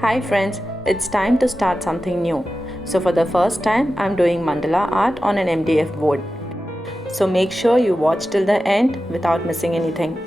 Hi friends, it's time to start something new. So for the first time, I'm doing mandala art on an MDF board. So make sure you watch till the end without missing anything.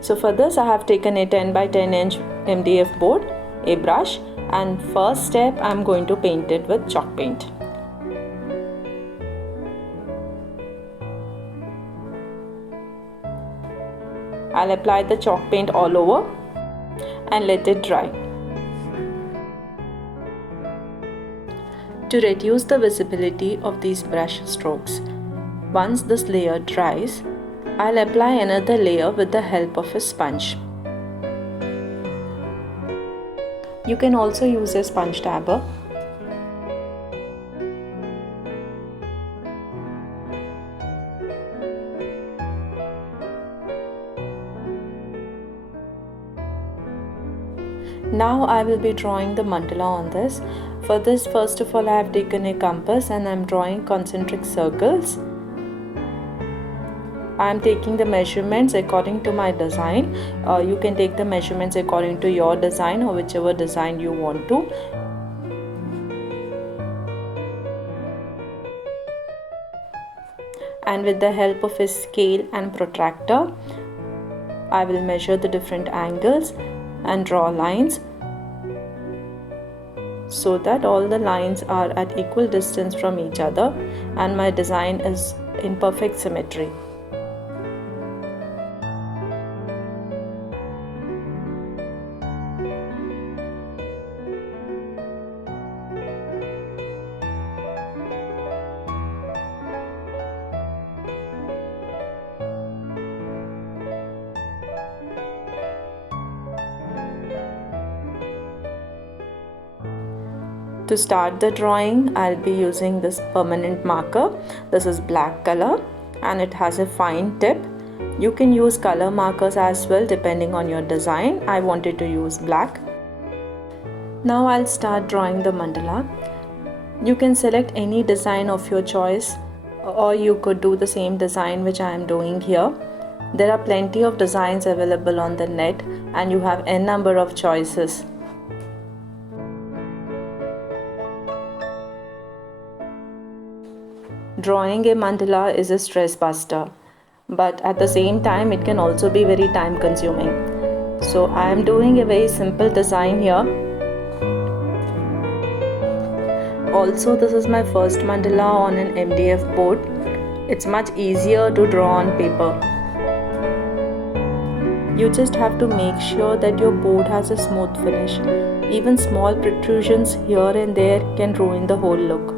So for this, I have taken a 10 by 10 inch MDF board, a brush, and first step I'm going to paint it with chalk paint. I'll apply the chalk paint all over and let it dry. To reduce the visibility of these brush strokes, once this layer dries, I'll apply another layer with the help of a sponge. You can also use a sponge dabber. Now I will be drawing the mandala on this. For this, first of all, I have taken a compass and I am drawing concentric circles. I am taking the measurements according to my design. You can take the measurements according to your design or whichever design you want to. And with the help of a scale and protractor, I will measure the different angles and draw lines so that all the lines are at equal distance from each other and my design is in perfect symmetry. To start the drawing, I'll be using this permanent marker. This is black color and it has a fine tip. You can use color markers as well depending on your design. I wanted to use black. Now I'll start drawing the mandala. You can select any design of your choice or you could do the same design which I am doing here. There are plenty of designs available on the net and you have n number of choices. Drawing a mandala is a stress buster, but at the same time it can also be very time consuming. So I am doing a very simple design here. Also, this is my first mandala on an MDF board. It's much easier to draw on paper. You just have to make sure that your board has a smooth finish. Even small protrusions here and there can ruin the whole look.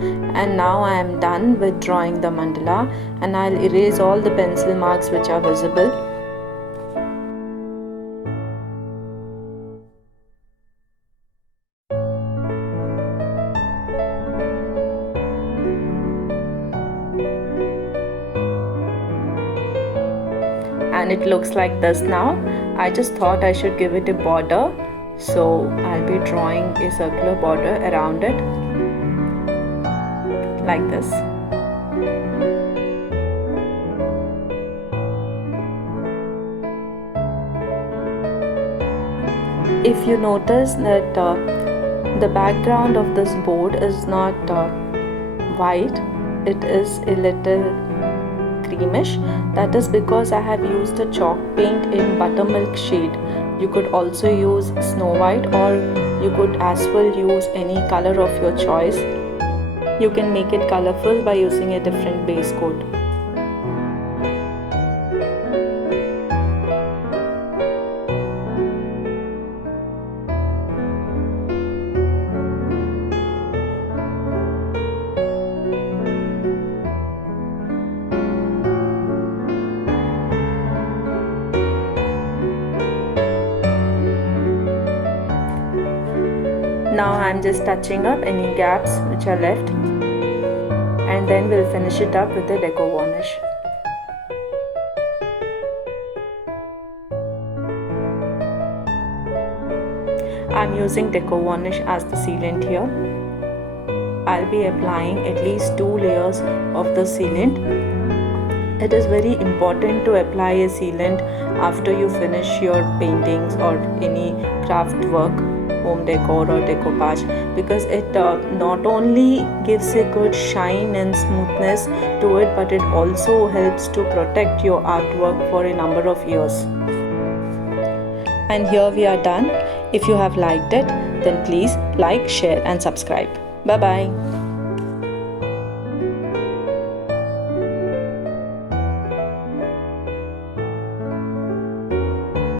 And now I am done with drawing the mandala, and I'll erase all the pencil marks which are visible. And it looks like this now. I just thought I should give it a border, so I'll be drawing a circular border around it like this. If you notice that the background of this board is not white, it is a little creamish. That is because I have used a chalk paint in buttermilk shade. You could also use snow white, or you could as well use any color of your choice. You can make it colorful by using a different base coat. Now I'm just touching up any gaps which are left, and then we'll finish it up with a deco varnish. I'm using deco varnish as the sealant here. I'll be applying at least 2 layers of the sealant. It is very important to apply a sealant after you finish your paintings or any craft work, home decor or decoupage, because it not only gives a good shine and smoothness to it, but it also helps to protect your artwork for a number of years. And here we are done. If you have liked it, then please like, share and subscribe. Bye bye.